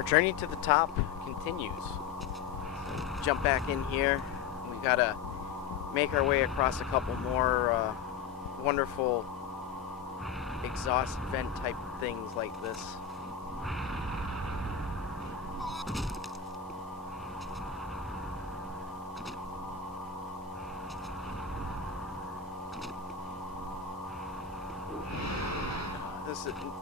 Our journey to the top continues. Jump back in here. We gotta make our way across a couple more wonderful exhaust vent type things like this.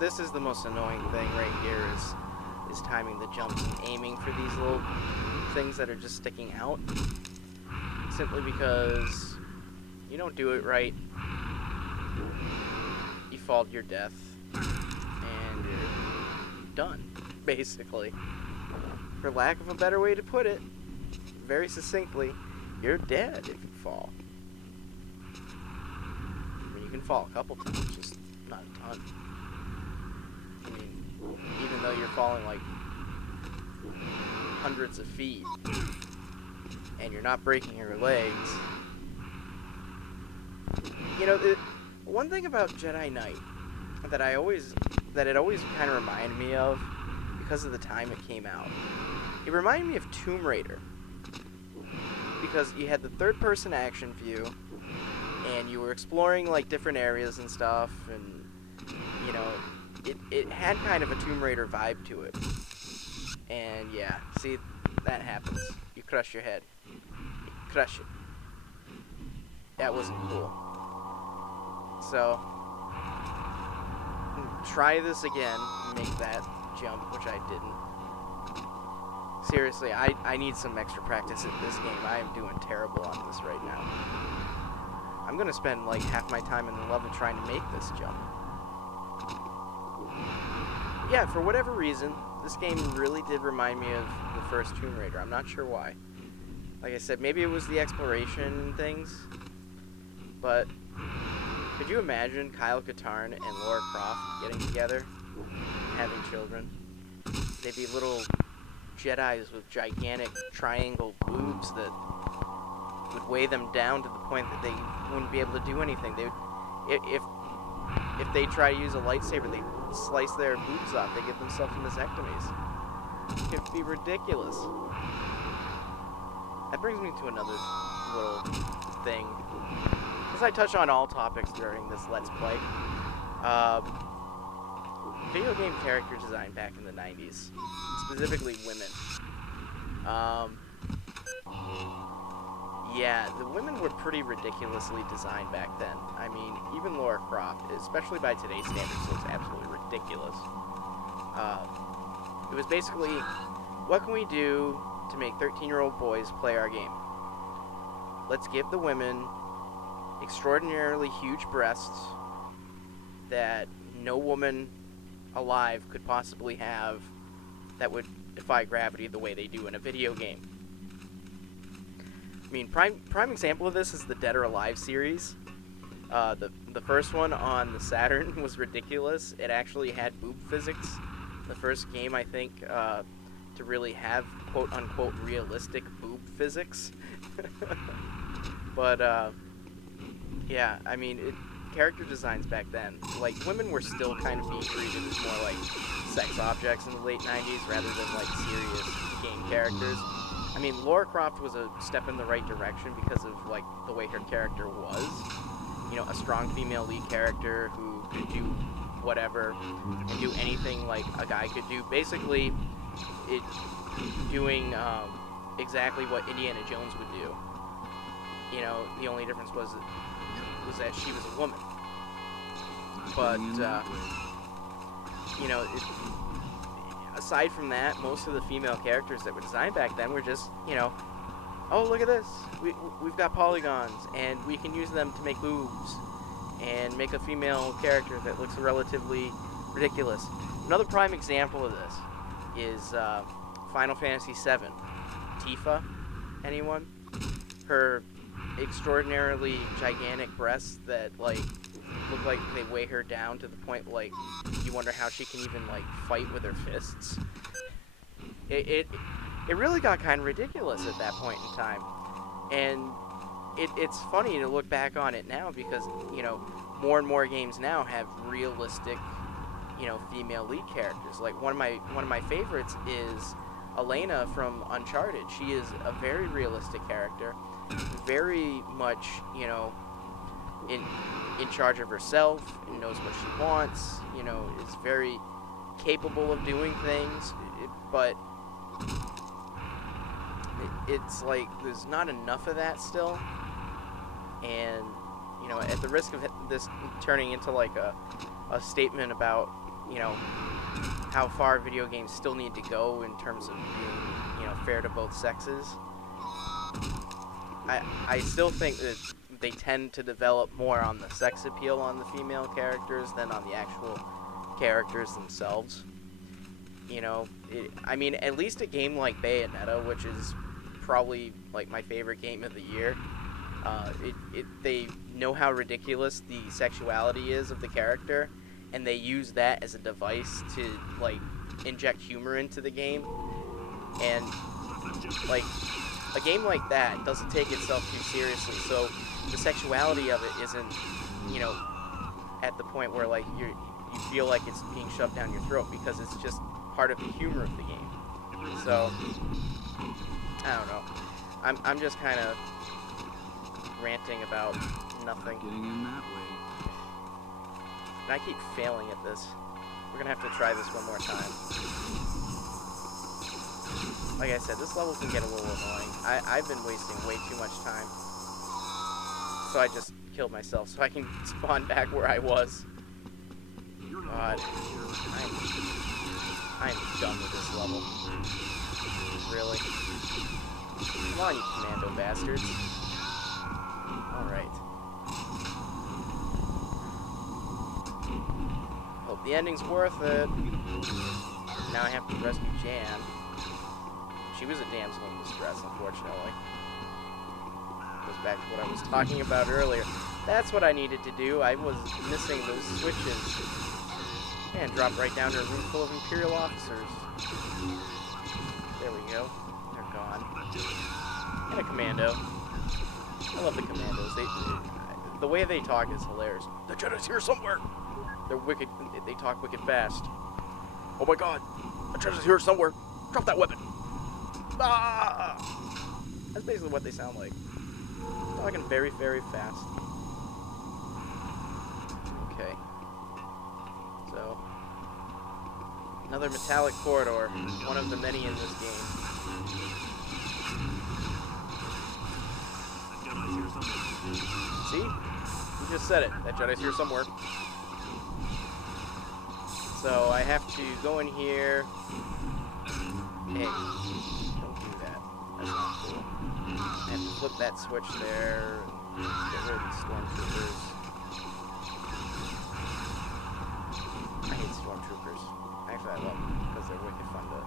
This is the most annoying thing right here is timing the jumps and aiming for these little things that are just sticking out. Simply because you don't do it right, you fall to your death, and you're done, basically. For lack of a better way to put it, very succinctly, you're dead if you fall. I mean, you can fall a couple times, just not a ton. I mean, even though you're falling like hundreds of feet and you're not breaking your legs, you know, one thing about Jedi Knight that it always kind of reminded me of, because of the time it came out, it reminded me of Tomb Raider, because you had the third-person action view and you were exploring like different areas and stuff, and you know, it had kind of a Tomb Raider vibe to it. And yeah, see, that happens. You crush your head. You crush it. That wasn't cool. So, try this again, make that jump, which I didn't. Seriously, I need some extra practice at this game. I am doing terrible on this right now. I'm gonna spend like half my time in the level trying to make this jump. Yeah, for whatever reason, this game really did remind me of the first Tomb Raider. I'm not sure why. Like I said, maybe it was the exploration and things, but could you imagine Kyle Katarn and Lara Croft getting together, having children? They'd be little Jedis with gigantic triangle boobs that would weigh them down to the point that they wouldn't be able to do anything. They would, if they try to use a lightsaber, they slice their boobs off. They give themselves mastectomies. It'd be ridiculous. That brings me to another little thing. As I touch on all topics during this Let's Play, video game character design back in the 90s, specifically women. Yeah, the women were pretty ridiculously designed back then. I mean, even Lara Croft, especially by today's standards, looks absolutely ridiculous. It was basically, what can we do to make 13-year-old boys play our game? Let's give the women extraordinarily huge breasts that no woman alive could possibly have that would defy gravity the way they do in a video game. I mean, prime example of this is the Dead or Alive series. The first one on the Saturn was ridiculous. It actually had boob physics. The first game, I think, to really have quote-unquote realistic boob physics. But, yeah, I mean, character designs back then, like, women were still kind of being treated as more like sex objects in the late 90s rather than, like, serious game characters. I mean, Lara Croft was a step in the right direction because of, like, the way her character was. You know, a strong female lead character who could do whatever and do anything like a guy could do. Basically, doing exactly what Indiana Jones would do. You know, the only difference was that she was a woman. But, you know, aside from that, most of the female characters that were designed back then were just, you know, oh, look at this, we've got polygons, and we can use them to make boobs, and make a female character that looks relatively ridiculous. Another prime example of this is Final Fantasy VII. Tifa, anyone? Her extraordinarily gigantic breasts that, like, look like they weigh her down to the point, like, you wonder how she can even, like, fight with her fists. It really got kind of ridiculous at that point in time. And it's funny to look back on it now because, you know, more and more games now have realistic, female lead characters. Like one of my favorites is Elena from Uncharted. She is a very realistic character, very much, in charge of herself, and knows what she wants, is very capable of doing things, but it's like there's not enough of that still. And at the risk of this turning into like a statement about how far video games still need to go in terms of being fair to both sexes, I still think that they tend to develop more on the sex appeal on the female characters than on the actual characters themselves. I mean, at least a game like Bayonetta, which is probably like my favorite game of the year, they know how ridiculous the sexuality is of the character, and they use that as a device to like inject humor into the game. And like a game like that doesn't take itself too seriously, so the sexuality of it isn't at the point where like you feel like it's being shoved down your throat, because it's just part of the humor of the game. So I don't know, I'm just kind of ranting about nothing. Getting in that way. And I keep failing at this. We're gonna have to try this one more time. Like I said, this level can get a little annoying. I've been wasting way too much time. So I just killed myself so I can spawn back where I was. God. I'm done with this level. Really. Come on, you commando bastards. Alright. Hope the ending's worth it. Now I have to rescue Jan. She was a damsel in distress, unfortunately. Goes back to what I was talking about earlier. That's what I needed to do. I was missing those switches. And drop right down to a room full of Imperial officers. There we go. They're gone. And a commando. I love the commandos. The way they talk is hilarious. The Jedi's here somewhere. They're wicked. They talk wicked fast. Oh my God! The Jedi's here somewhere. Drop that weapon. Ah! That's basically what they sound like. Talking very, very fast. Okay. So, another metallic corridor. One of the many in this game. See? You just said it. That Jedi's here somewhere. So I have to go in here. Hey, don't do that. That's not cool. I have to flip that switch there and get rid of these stormtroopers. I hate stormtroopers. Actually, I love them because they're wicked fun to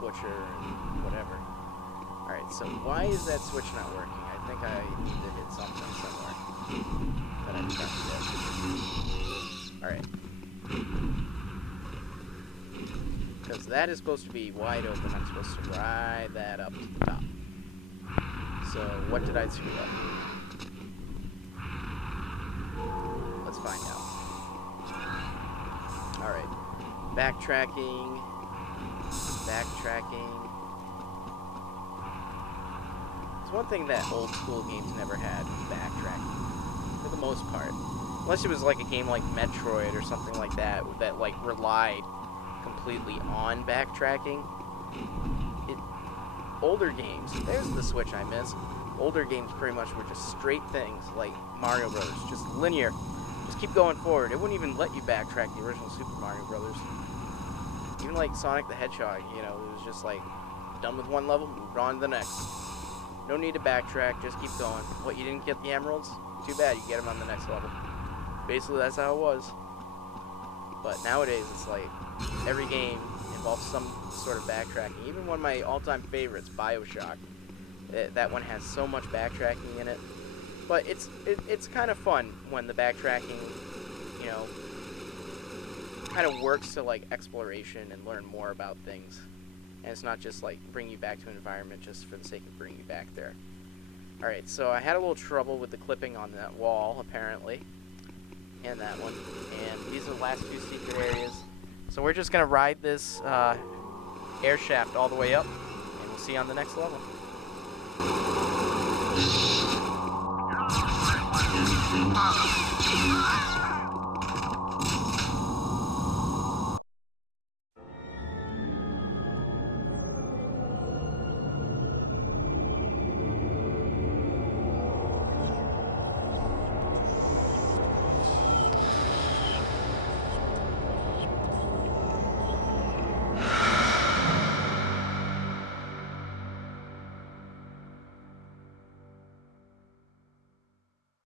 butcher and whatever. Alright, so why is that switch not working? I think I need to hit something somewhere that I can't get. Alright. Because that is supposed to be wide open. I'm supposed to ride that up to the top. So, what did I screw up? Let's find out. Alright. Backtracking. Backtracking. It's one thing that old school games never had, backtracking. For the most part. Unless it was like a game like Metroid or something like that, that like relied completely on backtracking. Older games, there's the switch I missed. Older games pretty much were just straight things, like Mario Brothers, just linear. Just keep going forward. It wouldn't even let you backtrack the original Super Mario Brothers. Even like Sonic the Hedgehog, it was just like, done with one level, moved on to the next. No need to backtrack, just keep going. What, you didn't get the emeralds? Too bad, you get them on the next level. Basically, that's how it was. But nowadays, it's like, every game involves some sort of backtracking. Even one of my all-time favorites, BioShock, that one has so much backtracking in it. But it's kind of fun when the backtracking, kind of works to like exploration and learn more about things. And it's not just like bring you back to an environment just for the sake of bringing you back there. Alright, so I had a little trouble with the clipping on that wall, apparently. and that one. And these are the last two secret areas. So we're just gonna ride this air shaft all the way up, and we'll see you on the next level.